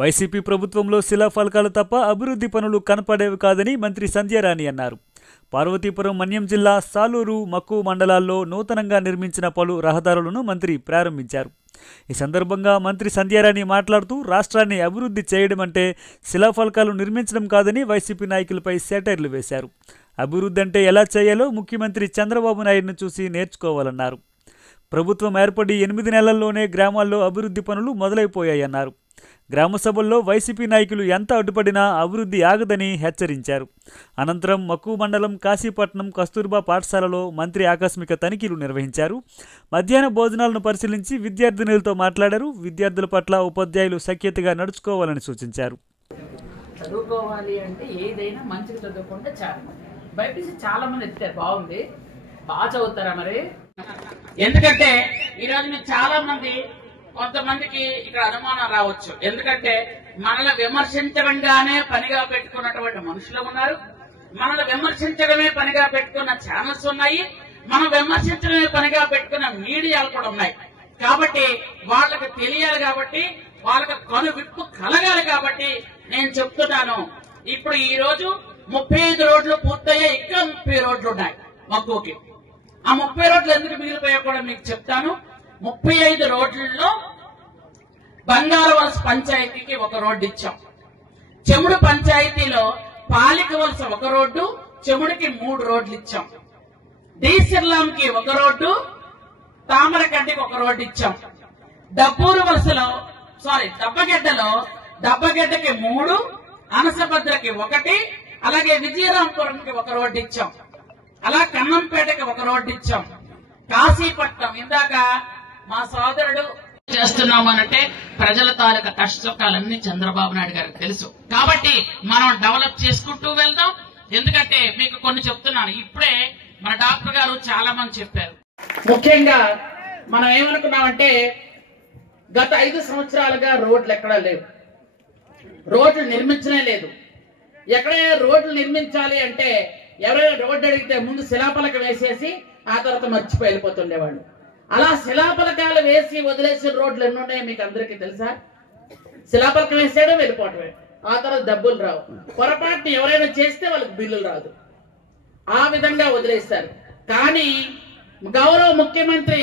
YCP ప్రభుత్వంలో శిలాఫలకాలు తప్ప అభివృద్ధి పనులు కనపడేవి కాదని మంత్రి సంధ్యారాణి అన్నారు. పార్వతీపురం, మన్యం జిల్లా సాలూరు, మక్కువ మండలాల్లో నూతనంగా నిర్మించిన పలు రహదారులను మంత్రి ప్రారంభించారు. ఈ సందర్భంగా మంత్రి సంధ్యారాణి మాట్లాడుతూ రాష్ట్రాన్ని అభివృద్ధి చేయడం అంటే శిలాఫలకాలు నిర్మించడం కాదని వైసీపీ నాయకులపై సెటైర్లు వేశారు. అభివృద్ధి అంటే ఎలా చేయాలో ముఖ్యమంత్రి చంద్రబాబు నాయుడును చూసి నేర్చుకోవాలన్నారు. ప్రభుత్వం ఏర్పడి 8 నెలల్లోనే గ్రామాల్లో అభివృద్ధి పనులు మొదలైపోయాయన్నారు. గ్రామ సభల్లో వైసీపీ నాయకులు ఎంత అడ్డుపడినా అభివృద్ధి ఆగదని హెచ్చరించారు. అనంతరం మక్కువ మండలం కాశీపట్నం కస్తూర్బా పాఠశాలలో మంత్రి ఆకస్మిక తనిఖీలు నిర్వహించారు. మధ్యాహ్న భోజనాలను పరిశీలించి విద్యార్థినులతో మాట్లాడారు. విద్యార్థుల పట్ల ఉపాధ్యాయులు సఖ్యతగా నడుచుకోవాలని సూచించారు. చదువుకోవాలి అంటే ఏదైనా మంచిగా చదువుకుంటే చాలు. బయట చాలా మంది ఎత్తారు, బాగుంది, బాగా చదువుతారా మరి? ఎందుకంటే ఈరోజు మీరు చాలా మంది, కొంతమందికి ఇక్కడ అనుమానం రావచ్చు. ఎందుకంటే మనల్ని విమర్శించడంగానే పనిగా పెట్టుకున్నటువంటి మనుషులు ఉన్నారు, మనల్ని విమర్శించడమే పనిగా పెట్టుకున్న ఛానల్స్ ఉన్నాయి, మనం విమర్శించడమే పనిగా పెట్టుకున్న మీడియాలు కూడా ఉన్నాయి. కాబట్టి వాళ్ళకి తెలియాలి, కాబట్టి వాళ్ళకి కను విప్పు కలగాలి. కాబట్టి నేను చెప్తున్నాను, ఇప్పుడు ఈ రోజు 35 రోడ్లు పూర్తయ్యాయి, ఇంకా 30 రోడ్లు ఉన్నాయి మక్కువకి. ఆ 30 రోడ్లు ఎందుకు మిగిలిపోయా కూడా మీకు చెప్తాను. 35 రోడ్లలో బంగారవలస పంచాయతీకి ఒక రోడ్డు ఇచ్చాం. చెముడు పంచాయతీలో పాలిక వలస ఒక రోడ్డు, చెముడికి 3 రోడ్లు ఇచ్చాం. డీసిర్లాంకి ఒక రోడ్డు, తామరగడ్డకి ఒక రోడ్డు ఇచ్చాం. డబ్బూరు వలసలో దబ్బగడ్డకి 3, అనసభద్రకి 1, అలాగే విజయరాంపురంకి ఒక రోడ్డు ఇచ్చాం. అలా కన్నంపేటకి ఒక రోడ్డు ఇచ్చాం. కాశీపట్నం ఇందాక మా సోదరుడు చేస్తున్నామనంటే ప్రజల తాలూకా కష్టసుఖాలన్నీ చంద్రబాబు నాయుడు గారికి తెలుసు. కాబట్టి మనం డెవలప్ చేసుకుంటూ వెళ్దాం. ఎందుకంటే మీకు కొన్ని చెప్తున్నాను, ఇప్పుడే మన డాక్టర్ గారు చాలా మంది చెప్పారు. ముఖ్యంగా మనం ఏమనుకున్నామంటే గత 5 సంవత్సరాలుగా రోడ్లు ఎక్కడా లేవు, రోడ్లు నిర్మించనే లేదు. ఎక్కడైనా రోడ్లు నిర్మించాలి అంటే ఎవరైనా రోడ్డు అడిగితే ముందు శిలాఫలకం వేసేసి ఆ తర్వాత మర్చిపోయి వెళ్ళిపోతుండేవాళ్ళు. అలా శిలాఫలకాలు వేసి వదిలేసిన రోడ్లు ఎన్ని ఉన్నాయో మీకు అందరికీ తెలుసా? శిలాఫలకం వేసేయడం, వెళ్ళిపోవటమే, ఆ తర్వాత డబ్బులు రావు. పొరపాటుని ఎవరైనా చేస్తే వాళ్ళకి బిల్లులు రాదు, ఆ విధంగా వదిలేస్తారు. కానీ గౌరవ ముఖ్యమంత్రి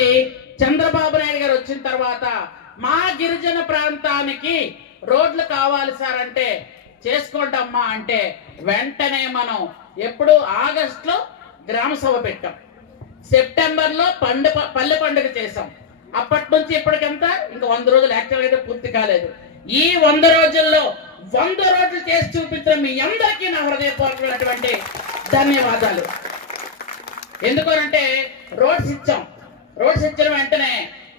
చంద్రబాబు నాయుడు గారు వచ్చిన తర్వాత మా గిరిజన ప్రాంతానికి రోడ్లు కావాలి సార్ అంటే చేసుకోండి అమ్మా అంటే వెంటనే మనం ఎప్పుడు ఆగస్టులో గ్రామ సభ పెట్టాం, సెప్టెంబర్లో పల్లె పండుగ చేసాం. అప్పటి నుంచి ఇప్పటికంత ఇంకా 100 రోజులు యాక్చువల్ అయితే పూర్తి కాలేదు. ఈ 100 రోజుల్లో 100 రోడ్లు చేసి చూపించిన మీ అందరికీ నా హృదయపూర్వకమైనటువంటి ధన్యవాదాలు. ఎందుకనంటే రోడ్స్ ఇచ్చిన వెంటనే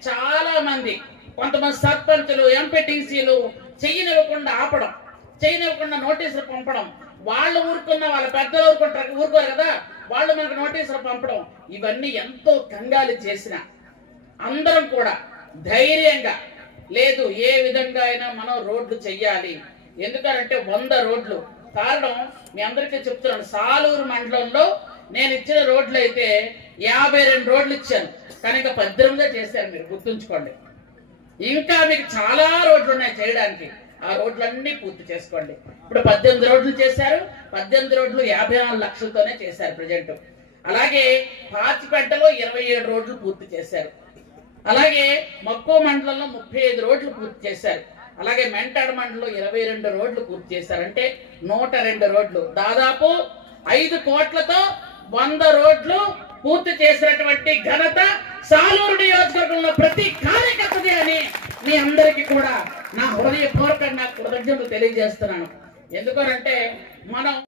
చాలా మంది, కొంతమంది సర్పంచులు, ఎంపీటీసీలు చెయ్యనివ్వకుండా ఆపడం, చేయనివ్వకుండా నోటీసులు పంపడం, వాళ్ళు ఊరుకున్న వాళ్ళ పెద్దలు ఊరుకోరు కదా, వాళ్ళు మనకు నోటీసులు పంపడం, ఇవన్నీ ఎంతో కంగాలి చేసిన అందరం కూడా ధైర్యంగా లేదు, ఏ విధంగా అయినా మనం రోడ్లు చెయ్యాలి. ఎందుకంటే 100 రోడ్లు కారణం మీ అందరికీ చెప్తున్నాను. సాలూరు మండలంలో నేను ఇచ్చిన రోడ్లు అయితే 52 రోడ్లు ఇచ్చాను, కానీ ఇంకా 18 చేశారు. మీరు గుర్తుంచుకోండి, ఇంకా మీకు చాలా రోడ్లు ఉన్నాయి చేయడానికి. ఆ రోడ్లన్నీ పూర్తి చేసుకోండి. ఇప్పుడు 18 రోడ్లు చేశారు. 18 రోడ్లు 54 లక్షలతోనే చేశారు ప్రజెంట్. అలాగే పాచిపెట్టలో 27 రోడ్లు పూర్తి చేశారు. అలాగే మక్కువ మండలంలో 35 రోడ్లు పూర్తి చేశారు. అలాగే మెంటాడు మండలంలో 22 రోడ్లు పూర్తి చేశారు. అంటే 102 రోడ్లు, దాదాపు 5 కోట్లతో 100 రోడ్లు పూర్తి చేసినటువంటి ఘనత సాలూరు నియోజకవర్గంలో ప్రతి కార్యకర్తది అని మీ అందరికీ కూడా నా హృదయపూర్వకంగా కృతజ్ఞతలు తెలియజేస్తున్నాను. ఎందుకనంటే మనం